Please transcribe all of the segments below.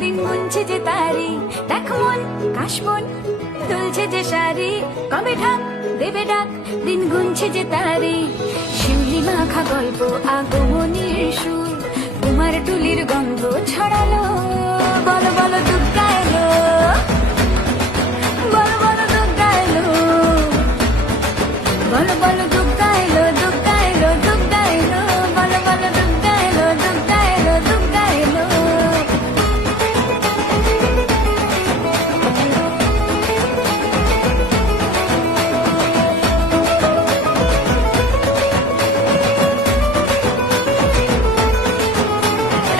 দিন গুনছে যে তারি, দেখ মন কাশবন দুলছে যে শাড়ি, কবে ঢাক দেবে ডাক, দিন গুনছে যে তারি। শিউলি মাখা গল্প আগমনীর সুর, তোমার টুলির গন্ধ ছড়ালো, বলো বলো দুর্গা এলো, বলো বলো দুর্গা এলো, বলো বলো দুর্গা এলো, দুর্গা এলো, দুর্গা এলো, বলো বলো দুর্গা এলো, দুর্গা এলো, দুর্গা এলো।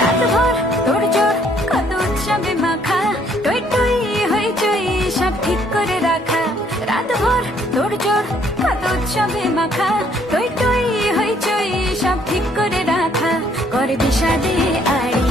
রাতভর তোড়জোড় কত উৎসবে মাখা, টই টই হইচই সব ঠিক করে রাখা। রাতভর তোড়জোড় কত উৎসবে মাখা, টই টই হইচই সব ঠিক করে রাখা। করে বিষাদে আড়ি